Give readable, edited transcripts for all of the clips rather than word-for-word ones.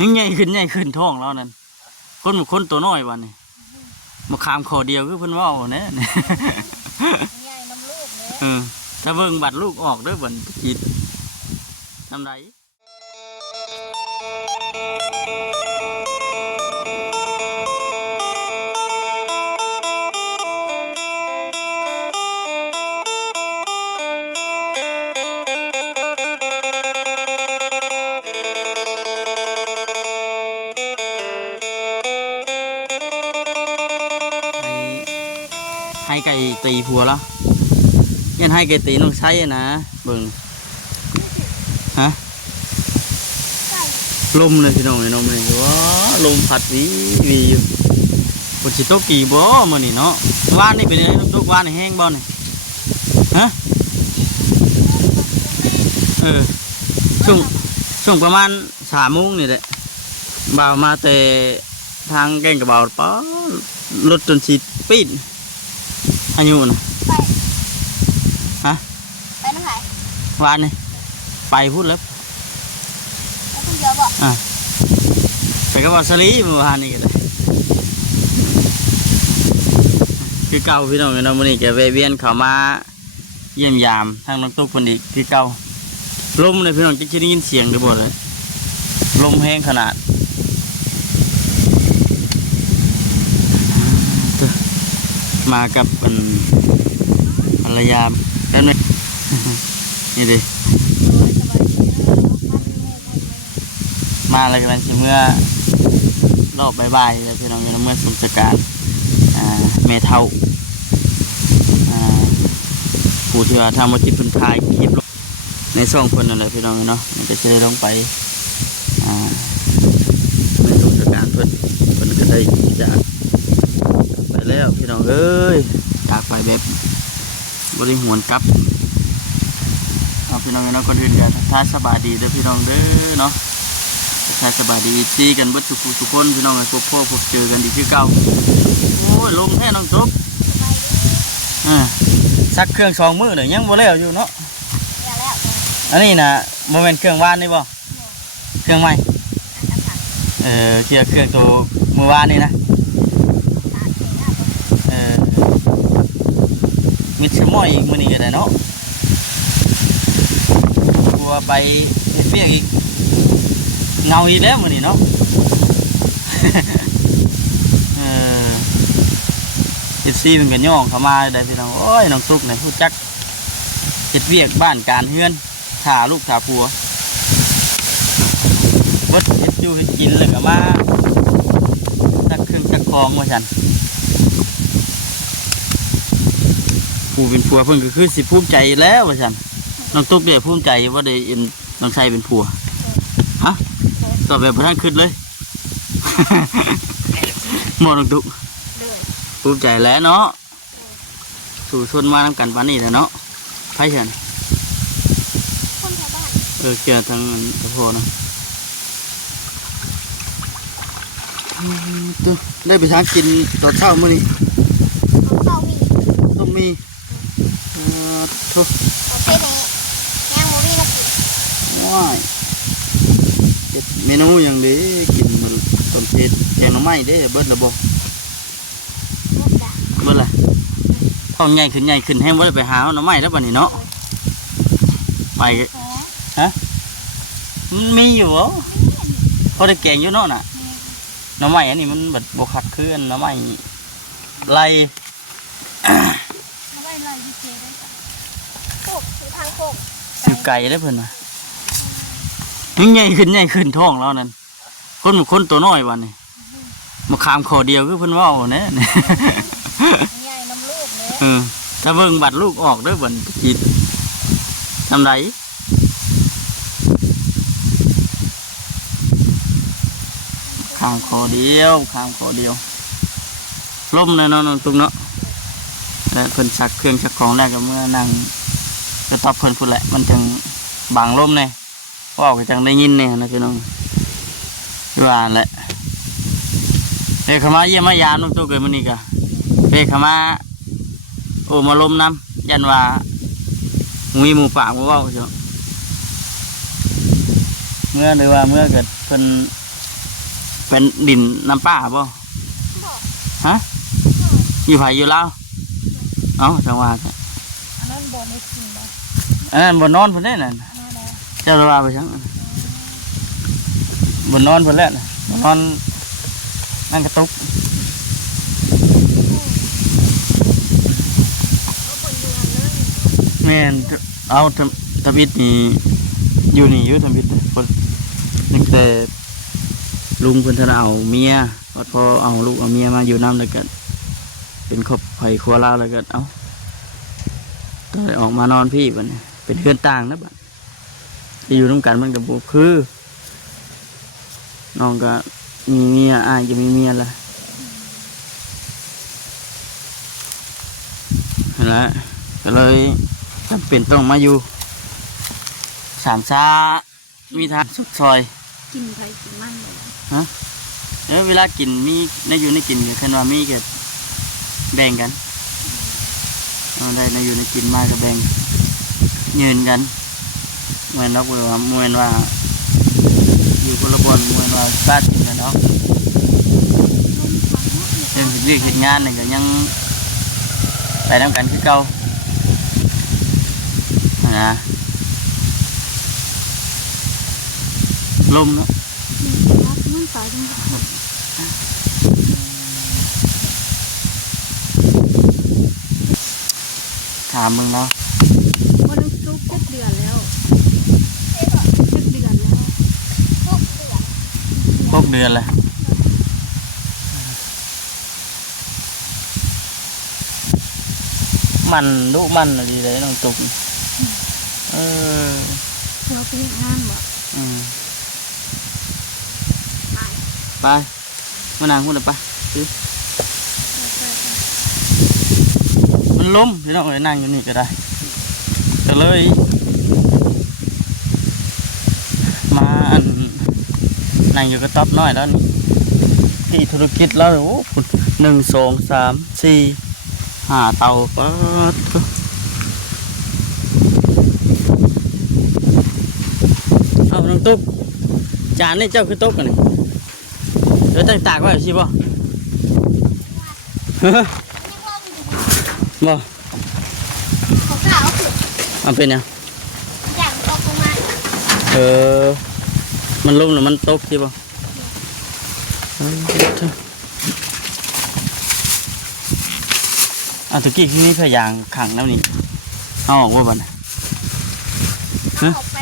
ยังใหญ่ขึ้นท้องแล้วนั่นคนตัวน้อยวันนี้มาขามคอเดียวคือเพิ่นว่าเนี่ยใหญ่น้ำลูกเนี่ยถ้าเบิ่งบัดลูกออกเด้อบัดจิตทำไรให้ไก่ตีผัวแล้วยันให้ไก่ตีน้องใช้นะเบิ่งฮะลมเลยพี่น้องน้องเลยว้าลมพัดวีอยู่ฝนสิตกกี่บ่มื้อนี้เนาะว่านนี่เป็นยังไงตกว่านนี่แห้งบ่นี่ฮะช่วงประมาณ3 โมงนี่แหละบ่าวมาแต่ทางแก่งกระเบาป๊อรถจนสิปีนอายุนะไปฮะไปน้ำไหลวานนี่ไปพูดแล้วคุณเยอะบ่ไปกับว่าสลีเมื่อวานนี่ก็ได้คือเก่าพี่น้องเนาะมื้อนี้แกแวะเวียนเข้ามาเยี่ยมยามทางน้องตุ๊กคนอีกคือเก่าลมเลยพี่น้องจะได้ยินเสียงหรือบ่เลยลมแห้งขนาดมากับภรรยาแล้วนี่ดิมาอะไรกันสิเมื่อรอบบ่ายๆพี่น้องเมื่อสมสการเมทัลผู้ที่ว่าทำมาติดพื้นทายคลิปในช่องคนนั่นแหละพี่น้องเนาะมันจะได้ลงไปในสมสการเพิ่นก็ได้จากไปแล้วพี่น้องเอ้ยจากไปแบบบริหารกับพี่น้องเนาะคนอื่นกันท้ายสบายดีเด้อพี่น้องเด้อเนาะท้ายสบายดีซีกันบัดทุกคนพี่น้องพบพ่อพบเจอกันดีคือเก่าโอ้ยลมแท้น้องตุ๊กซักเครื่อง2 มื้อเลยยังบ่แล้วอยู่เนาะอันนี้นะโมเมนต์เครื่องวานนี่บ่เครื่องใหม่เครื่องตัวมือวานนี่นะมิดสมอยอีกมื้อนี้ก็ได้เนาะกลัวไปเปียกอีกเงาอีกแล้วมื้อนี้เนาะFC มันก็ย่องเข้ามาได้พี่น้องโอ้ยน้องตุ๊กเนี่ยรู้จักเฮ็ดเวียกบ้านการเฮือนถ่าลูกถ่าผัวเฮ็ดอยู่เฮ็ดกินแล้วก็มาจักเครื่องจักของว่าซั่นผู้เป็นผัวเพิ่นก็คือสิภูมิใจแล้วว่าซั่นน้องตุ๊กเนี่ยภูมิใจว่าได้เอ็นน้องชายเป็นผัวฮะตอบแบบบ่ทันคิดเลยหมอน้องตุ๊กภูมิใจแล้วเนาะสู่ชนมานำกันปานนี้แหละเนาะไผซั่นคนแถวบ้านเกี่ยวทางกระโพนะตุ๊กได้ไปทานกินตอนเช้ามื้อนี้ต้องมีทุกประเภทนี้ย่างหมูวี่นะสิว้ายเมนูอย่างนี้กินมันต้มเผ็ดแกงหน่อไม้เด้เบิดระบบเบิดละท้องใหญ่ขึ้นแห้งว่าไปหาหน่อไม้แล้วป่ะนี่เนาะไปฮะมันมีอยู่บ่พอได้แกงอยู่เนาะน่ะหน่อไม้อันนี้มันแบบบกคักขึ้นหน่อไม้ไล่สิบไก่ได้เพิ่นนะยังใหญ่ขึ้นท้องแล้วนั่นคนตัวน้อยวันนี้มาขามคอเดียวคือเพิ่นว่าเนี่ยใหญ่น้ำลูกเนี่ยถ้าเบิ่งบัดลูกออกเด้อบัดจิตทำไรขามคอเดียวล้มเลยเนาะน้องตุ้งเนาะและเพิ่นชักเครื่องชักของแรกก็เมื่อนั่งกระต๊อบเพิ่นพุ่นแหละมันจังบางล้มเนี่ยว่าก็จังได้ยินเนี่ยนะพี่น้องว่าแหละเฮ้ยขมาเยี่ยมมายามน้องตุ้งเกิดมื้อนี้กะเฮ้ยขมาโอ้มาล้มน้ำยันว่ามีหมูป่าบ่เว้าเจ้าเมื่อหรือว่าเมื่อเกิดเพิ่น เป็นดินน้ำป่าบ่ บอก ฮะอยู่ไผอยู่ลาวเอ้าจังหวัด อันนั้นบ่ได้กินบ่ อันนั้นบ่นอนเพิ่นได้นั่น อันนั้นแหละ เจ้าว่าไปจังบ่นอนเพิ่นแล้วน่ะบ่นอนนั่งกระตุก ก็คนอยู่อันนั้น แม่นเอาทำอิฐนี่อยู่นี่อยู่ทำอิฐคนตั้งแต่ลุงเพิ่นท่านเอาเมียวัดพอเอาลูกเอาเมียมาอยู่นำแล้วก็เป็นครอบไผครัวลาวแล้วก็เอ้าก็เลยออกมานอนพี่บัดนี้เป็นเพื่อนต่างนะบัดที่อยู่ร่วมกันมันก็บ่คือน้องก็มีเมียอ้ายจะมีเมียละนั่นแหละก็เลยจำเป็นต้องมาอยู่สามซามีทางสุดซอย กินไปกินมันเลย แล้วเวลากินมีในอยู่ในกินคันว่ามีก็แบ่งกันเอาได้ในอยู่ในกินมากก็แบ่งยืนกันเหมือนนกว่าเหมือนว่าอยู่คนละบนเหมือนว่าซาดกินกันเนาะเรื่องเรื่องเหตุงานนี่ก็ยังไปนำกันคือเก่านะลมเนาะ มันตายจัง ถามมึงเนาะ ว่าน้ำซุป7 เดือนแล้ว7 เดือนแล้ว 6 เดือนเลยมันลูกมันอะไรเลยน้องตุกเออ เราไปเฮ็ดงานบ่ อืมไปมานางพูดเลยไปซื้อมันล้มพี่น้องเลยนั่งอยู่นี่ก็ได้ก็เลยมาอันนั่งอยู่กระต๊อบน้อยแล้วนี่ที่ธุรกิจแล้วโอ้โห1 2 3 4 5 เตาปั๊ดเอาน้องตุ๊กจานนี่เจ้าคือตุ๊กกันนี่เดี๋ยวตั้งตากไว้สิบ่ฮะบ่ เขาขาวคือ มันเป็นยัง อย่างตกลงมา เออมันล้มหรือมันตกสิบ่เออเอาตะกี้ที่นี่พยางขังแล้วนี่เอาออกว่าบ่นะ เอาออกไป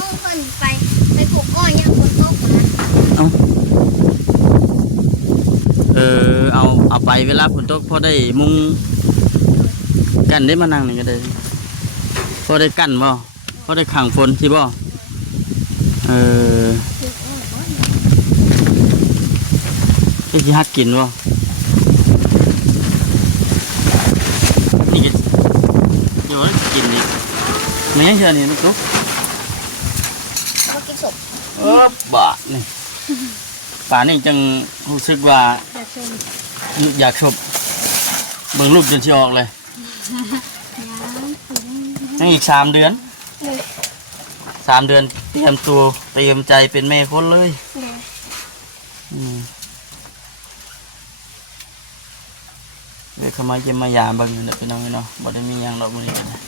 มุ่งเพิ่นไปปลูกอ้อยยังฝนตกนะ เอาไปเวลาฝนตกพอได้มุงกันได้มานั่งนี่ก็ได้พอได้กันบ่พอได้ขังฝนสิบ่เออ ปลูกอ้อยบ่ ที่สิฮักกินบ่นี่ก็เดี๋ยวกินนี่ไม่ยังเชื่อนี่ลูกตุ๊ก บ่กินศพ บาทนี่ป่านี่จังรู้สึกว่า แต่เชิญ อยากชบเบิ่งรูปจนสิออกเลย ยัง ยังอีก3 เดือน เลย 3 เดือนเตรียมตัวเตรียมใจเป็นแม่คนเลย เลย อืมเดี๋ยวเขามาเยี่ยมมายามเบิ่งอยู่เด้อพี่น้องเนาะบ่ได้มีหยังดอกมื้อนี้นะ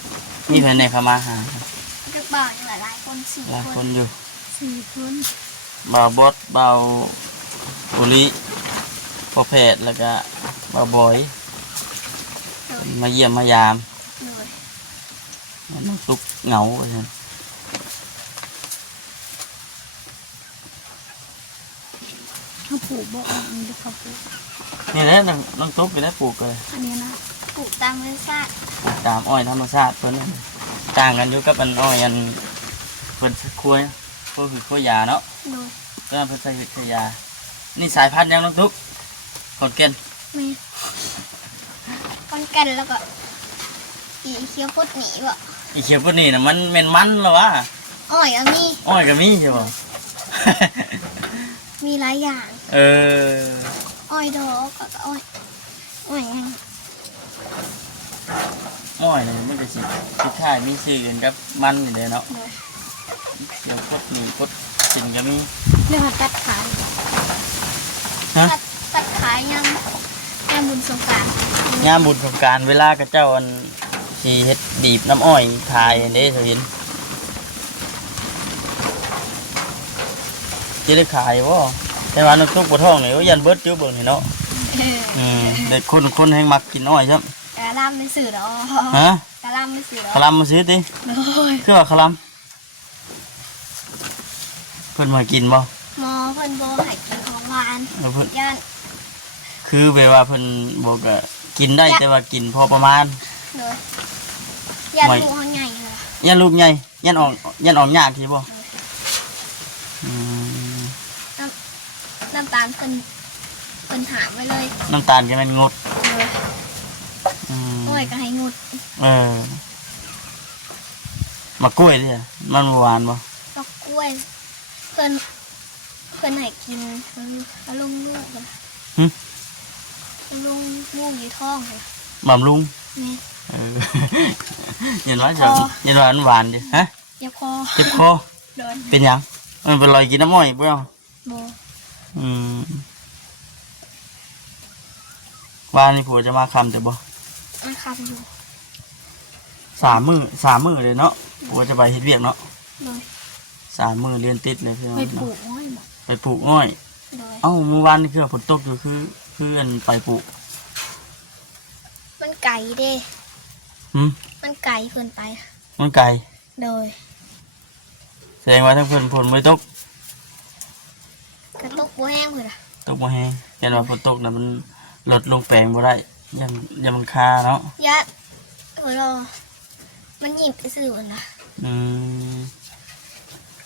มีแผนในเขามาหา จะบ่าวหลายคนสี่ หลาย ค คน นอยู่ 4 คน บ่าวบดบ่าวปุริพ่อแพทย์แล้วก็บ่าวบอย เลย มาเยี่ยมมายาม เลย น้องตุ๊กเหงาว่าซั่น เขาปลูกบ่ออกนี่เขาปลูก นี่แหละน้องตุ๊กไปได้ปลูกเลย อันนี้นะปลูกตามธรรมชาติ ตามอ้อยธรรมชาติเพิ่นนั่นต่างกันอยู่กับอันอ้อยอันเพิ่นคุยก็คือคุยยาเนาะ เลย เพิ่นเพิ่นใส่คุยยานี่สายพันธุ์ยังน้องตุ๊กขอนแก่น มีก้อนกันแล้วก็อีเคี้ยวพุดหนีบ่ อีเขียวปุ่นนี่น่ะมันแม่นมันเหรอวะ อ้อยอันนี้ อ้อยก็มีใช่บ่ มีหลายอย่าง เออ อ้อยดอกก็อ้อยยัง อ้อยนี่มันก็สิคล้ายๆมีชื่อกันกับมันนี่แหละเนาะ เลย เขียวพดนี่พด กินก็มี เรื่องตัดขาย ฮะ ตัดขายยังบุญสงกรานต์ ยามบุญสงกรานต์เวลากระเจ้าอันสิเฮ็ดดีบน้ำอ้อยขายเด้เห็นสิได้ขายบ่แต่ว่าน้ำซุปบ่ท้องนี่ยันเบิดอยู่เบิ่งนี่เนาะเด็กคนแห่งมักกินอ้อยครับ กะลำไม่สื่อหรอ ฮะ กะลำไม่สื่อหรอ คลำมาซื้อติ โอ้ย คือว่าคลำเพิ่นมากินบ่ หมอเพิ่นโบให้กินของหวาน เพิ่น ย่าน คือแบบว่าเพิ่นบอกว่ากินได้แต่ว่ากินพอประมาณ เลยย่านลูกเขาใหญ่เลย ยันลูกใหญ่ยันออกยากสิบ่อืม น้ำตาลเพิ่นหาไว้เลย น้ำตาลก็มันงด เลย อืม โอ้ยก็ให้งด มากล้วยเนี่ยมันหวานบ่ ดอกกล้วยเพิ่นให้กินแล้วลงลูกเลยลงลูกอยู่ท้องเลย บำรุง นี่ ยันว่าจะยันว่าหวานดิฮะ อย่าพอ เจ็บคอ โดน เป็นหยังมันเป็นรอยกินน้ำอ้อยบ่เอา โบ อืมว่านี่ผัวจะมาคำแต่บ่ มันคำอยู่ 3 มื้อเลยเนาะผัวจะไปเฮ็ดเวียกเนาะ โดย 3 มื้อเรียนติดเลยพี่น้อง ไปปลูกอ้อยหมด ไปปลูกอ้อย โดย เอ้าเมื่อวานนี่คือฝนตกอยู่คืออันไปปลูก มันไก่เด้ หืม มันไก่เพิ่นไป มันไกล โดย แสดงว่าทั้งเพิ่นฝนไม่ตก กระตุกบัวแห้งเพิ่นอ่ะ ตกบ่แฮงยันว่าฝนตกน่ะมันลดลงแปลงบ่ได้ยังมันคาเนาะ ยัดเพิ่นรอมันหยิบไปซื้อเพิ่นน่ะ อืม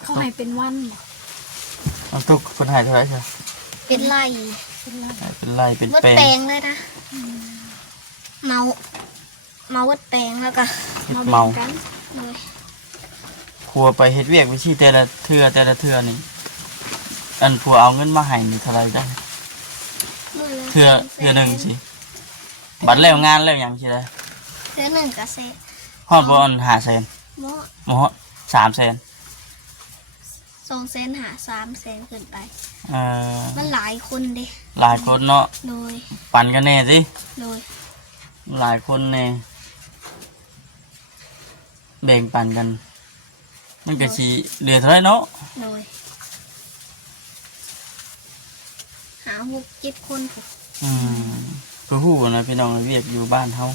เขาให้เป็นวันบ่ เอาตกเพิ่นให้เท่าไหร่ซะ เป็นไร่ เป็นวัน ให้เป็นไร่เป็น วัด แปล แปล ง งเลยนะเมาวัดแปลงแล้วก็ เฮ็ด มา เมา แบ่งกัน เลย ผัวไปเฮ็ดเวียกวิธีแต่ละเทื่อนี่อันผัวเอาเงินมาให้นี่เท่าไหร่ได้ มือละ เทื่อหนึงสิบัดแล้วงานแล้วหยังสิได้ เทื่อหนึ่งกระเซ ฮอดบ่อัน500,000 หม้อ บ่ฮอด300,000 200,000หา300,000ขึ้นไป เอ่อ มันหลายคนเด้ หลายคนเนาะ โดย ปั่นกันแน่สิ โดย หลายคนแน่แบ่งปันกัน มันก็สิเหลือเท่าไหร่เนาะ โดยหา6-7คนผม อืมคือฮู้นะพี่น้องเวียกอยู่บ้านเฮา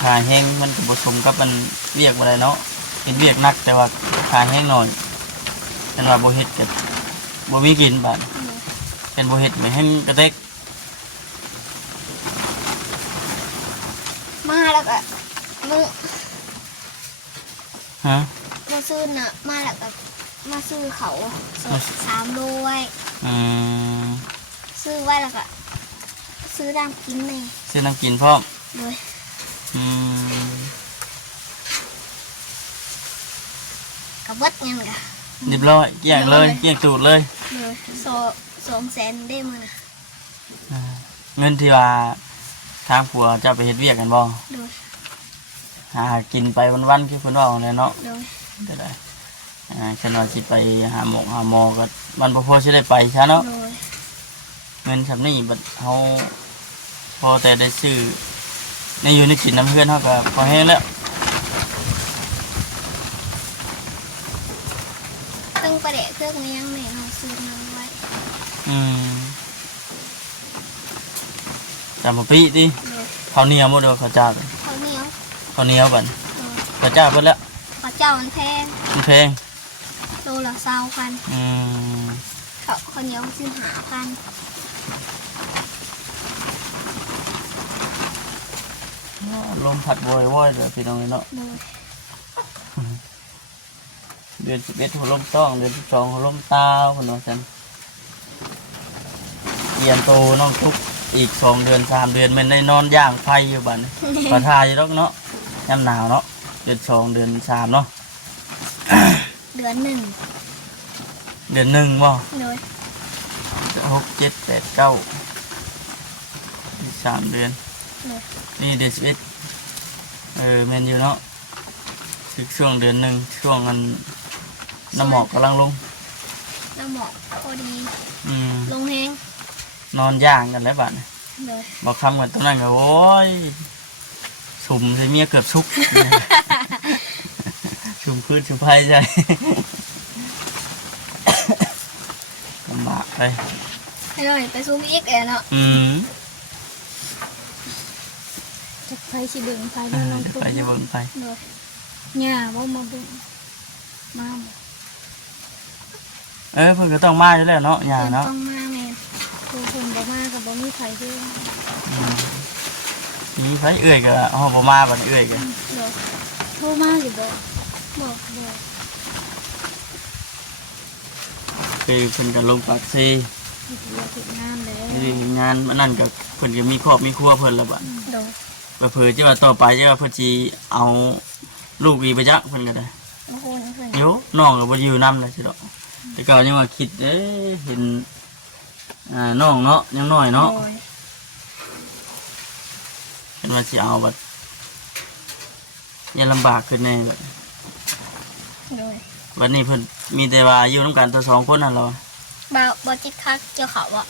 ค่าแห้งมันก็บ่สมกับมันเวียกบ่ได้เนาะเฮ็ดเวียกหนักแต่ว่าค่าแห้งน้อยอันว่าบ่เฮ็ดก็บ่มีกินบาด โดย เป็นบ่เฮ็ดไม่ให้กระเตก มาแล้วก็มือ ฮะ มาซื้อน่ะมาแล้วก็มาซื้อเขา3โลไว้ อืม ซื้อไว้แล้วก็ซื้อน้ำกินเลย ซื้อน้ำกินพร้อม โดย อืม กับเบิดเงินกะ เรียบร้อยเกลี้ยงเลยเกลี้ยงตูดเลย เลย200,000ได้มานะ เงินที่ว่าทางผัวจะไปเฮ็ดเวียกกันบ่ โดย หากินไปวันๆคือเพิ่นว่าแหละเนาะ โดย ก็ได้ฉันว่าสิไปหาหมอก็มันบ่พอสิได้ไปซะเนาะ โดย เงินซำนี้บัดเฮาพอแต่ได้ซื้อในอยู่ในกินน้ำเพื่อนเฮาก็พอแห้งแล้ว ตึงประเดะเครื่องเลี้ยงแม่เราซื้อมาไว้ อืมจำมาปีติ โดย ข้าวเหนียวบ่เด้อข้าวเจ้า ข้าวเหนียว ข้าวเหนียวบัด โดย ข้าวเจ้าเพิ่นแล้ว ข้าวเจ้ามันแพง มันแพง โลละ20,000 อืม ข้าวเหนียวซื้อ5,000 ลมพัดโวยๆเด้อพี่น้องเนาะ โดย เดือน11หัวลมต้องเดือน12หัวลมตาวพุ่นว่าซั่นเตรียมโตน้องทุกอีก2 เดือน3 เดือนแม่นได้นอนย่างไฟอยู่บัดนี้ ปะทายอยู่ดอกเนาะยามหนาวเนาะเดือน2 เดือน3เนาะ เดือน1 เดือน1บ่ โดย 6 7 8 9อีก3 เดือน โดย นี่เดือน11แม่นอยู่เนาะถึงช่วงเดือน1ช่วงนั้นน้ำหมอกกำลังลง แล้วหมอกพอดี อืม ลงแห้ง นอนย่างกันแล้วบัดนี้ เลย บอกคำกันตรงนั้นก็โอ้ยสุ่มใส่เมียเกือบชุก ชุ่มพืชชุ่มไผ่ใจ ลำบากเลย ให้หน่อยไปซูมอีกแอนเนาะ อืม จะไปสิเบิ่งไปเรื่องน้อง จะ ตุ๊ก ไปจะ เนาะ เบิ่งไป เลย ย่าว่ามาเบิ่งมาบ่ เพิ่นก็ต้องมาอยู่แล้วเนาะอย่า เพิ่น เนาะ ต้องมาแม่น ตัวเพิ่นบ่มาก็บ่มีไผเด้อ มีไผเอื้อยก็เฮาบ่มาบัดนี้เอื้อยก็ เลย โทรมาอยู่บ่ บอก บ่ คือเพิ่นก็ลงปากซี เฮ็ดเวียกเฮ็ดงานแล้ว นี่งานอันนั้นก็เพิ่นก็มีครอบมีครัวเพิ่นแล้วบัด เลย เผื่อจะว่าต่อไปจะว่าเพิ่นสิเอาลูกอีไปจักเพิ่นก็ได้ โอ้โหเพิ่น โยน้องก็บ่อยู่นำเลยสิดอกแต่ก็ยังว่าคิดเห็นน้องเนาะยังน้อยเนาะ โดย เห็นว่าสิเอาบัดยังลำบากขึ้นแน่บัด โดย บัดนี้เพิ่นมีแต่ว่าอยู่นํกันตัวสองคนนั่นเหรอ บ่จิตคักเกี่ยวเขาอ่ะ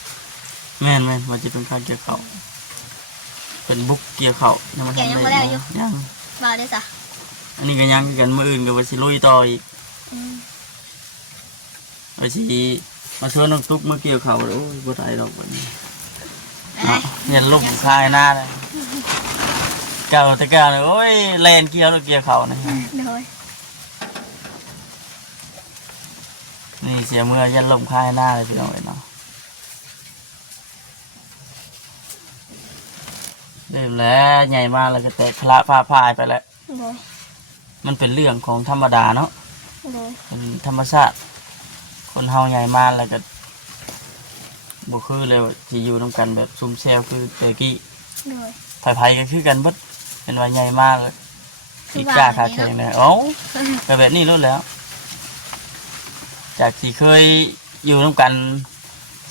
แม่นว่าจะเป็นการเกี่ยวเขาเป็นบุกเกี่ยวเขายังบ่ทันได้ยัง บ่ได้ซะ อันนี้ก็ยังคือกันมื้ออื่นก็ว่าสิลุยต่ออีก อืม ว่าสิมาชวนน้องตุ๊กมาเกี่ยวเขาโอ้ยบ่ได้ดอกบัดนี้ ไป เนี่ยลูกคายหน้าเลยเก่าแต่เก่าเลยโอ้ยแลนเกี่ยวแล้วเกี่ยวเขานี่ โดย นี่เสียเมื่อยันลมคายหน้าเลยพี่น้องเอ้ยเนาะเริ่มแล้วใหญ่มากแล้วก็แตกคละฟ้าพายไปแล้ว โดย มันเป็นเรื่องของธรรมดาเนาะ โดย เป็นธรรมชาติคนเฮาใหญ่มากแล้วก็บ่คือเลยว่าที่อยู่นํกันแบบซุ่มแซวคือเตอกี้ โดย ไผๆก็คือกันเบิดเป็นว่าใหญ่มากเลยอีกกล้าขาแข็งเลยโอ้ก็แบบนี้รู้แล้ว จากที่เคยอยู่ร่วมกัน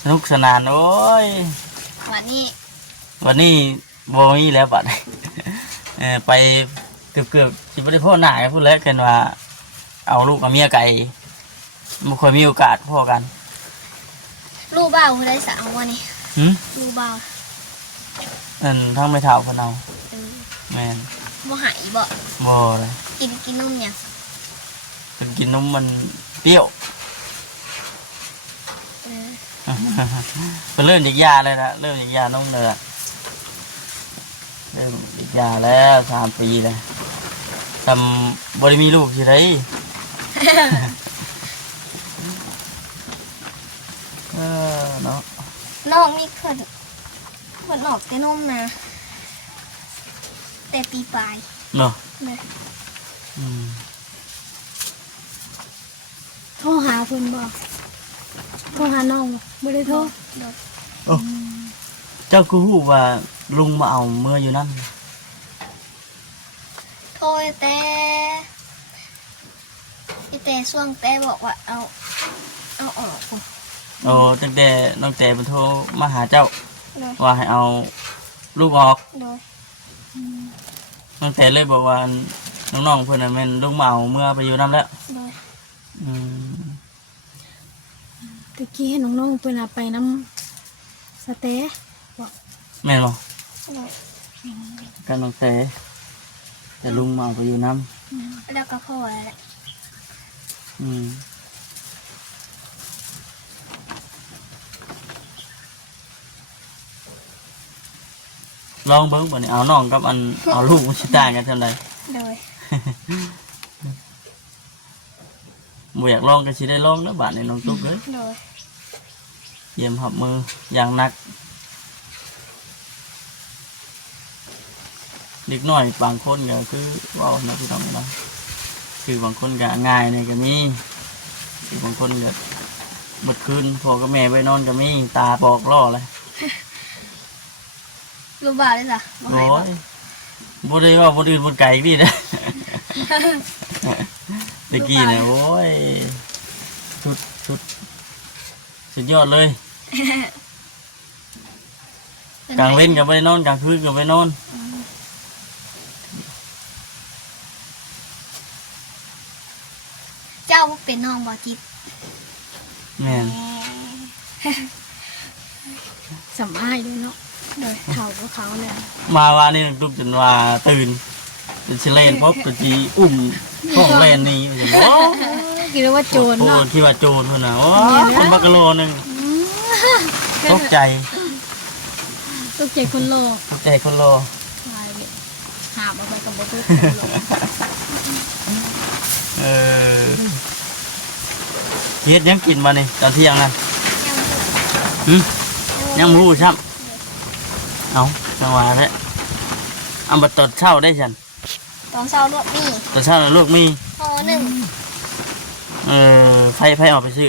สนุกสนานโอ้ย วันนี้ วันนี้โบมีแล้วบัด ไปเกือบๆที่ไม่ได้พ่อหน้ากันพูดแล้วกันว่า เอาลูกกับเมียไก่ไม่ค่อยมีโอกาสพ่อกัน ลูกบ่าวผู้ใดสาววันนี้ หืม ลูกบ่าว ทั้งไม่เท่าคนเอา เออ แม่น บ่หายบ่ บ่เลย กินนมหยัง เป็นกินนมมันเปรี้ยว เออ เป็นเริ่มจากยาเลยนะเริ่มจากยานมเลยอะเริ่มจากยาแล้ว3 ปีเลยทำบริมีลูกที่ไร เนาะ น้องมีเพิ่นออกแต่นมนะแต่ปีปลาย เนาะ เลย อืม โทรหาเพิ่นบ่โทรหาน้องบ่ได้โทร โดย เจ้าคือหูว่าลุงมาเอาเมื่ออยู่นั่น โทรแต่ช่วงแต่บอกว่าเอาออกพุ่น โอ้ตั้งแต่น้องแต่เป็นโทรมาหาเจ้า โดย ว่าให้เอาลูกออก โดย น้องแต่เลยบอกว่าน้องๆเพื่อนน่ะแม่นลุงมาเอาเมื่อไปอยู่นั่นแล้ว โดย อืม ตะกี้เห็นน้องๆเพิ่นน่ะไปนำสเต๊ะบ่ แม่นบ่ โดย กันน้องแต่แต่ลุงมาเอาไปอยู่น้ แล้วก็พ่อแหละ ำอืมลองเบิ้งบ่นี่เอาน้องกับเอาลูกมันสิต่างกันเท่าไหร่ โดย บ่อยากลองก็สิได้ลองแล้วบาดนี้น้องตุ๊กเอ้ย โดย เยี่ยมหับมืออย่างหนักเด็กน้อยบางคนก็คือเว่านะพี่น้องเนาะคือบางคนก็ง่ายเนี่ยก็มีคือบางคนก็เบิดคืนพ่อกับแม่ไปนอนก็มีตาปอกล่อเลย ลูกบ่าวเลยจ้ะบ่ โอ้ หายบ่ ยบ่ได้ว่าบ่อื่นบ่ไกลนี่นะ ตะกี้เนี่ยโอ้ยชุดสุดยอดเลย กลางเว้นก็ไปนอนกลางคืนก็ไปนอน เจ้าเป็นน้องบ่จิต แม่น สำอายด้วยเนาะ โดย เขาก็เขาเลย มาว่านี่ลูกจนว่าตื่นเป็นสิเลนปุ๊บเป็นสิอุ้มท้องเลนนี่ว่าจังโอ้ คิดว่าโจร โห เนาะ ที่ว่าโจรพุ่นน่ะโอ้คนบักกะโลนึงตกใจ ตกใจคนโล ตกใจคนโล ตายเลยหาบเอาไปกับบ่ทุก เออเฮ็ดยังกินมานี่ตอนเที่ยงนะ ยัง หึยังบ่รู้ซ้ำเอาจังหวะแท้เอาบัดตอนเช้าได้ฉัน ตอนเช้าลวกนี่ ตอนเช้าน่ะลูกมี ห่อหนึ่ง ไผออกไปซื้อ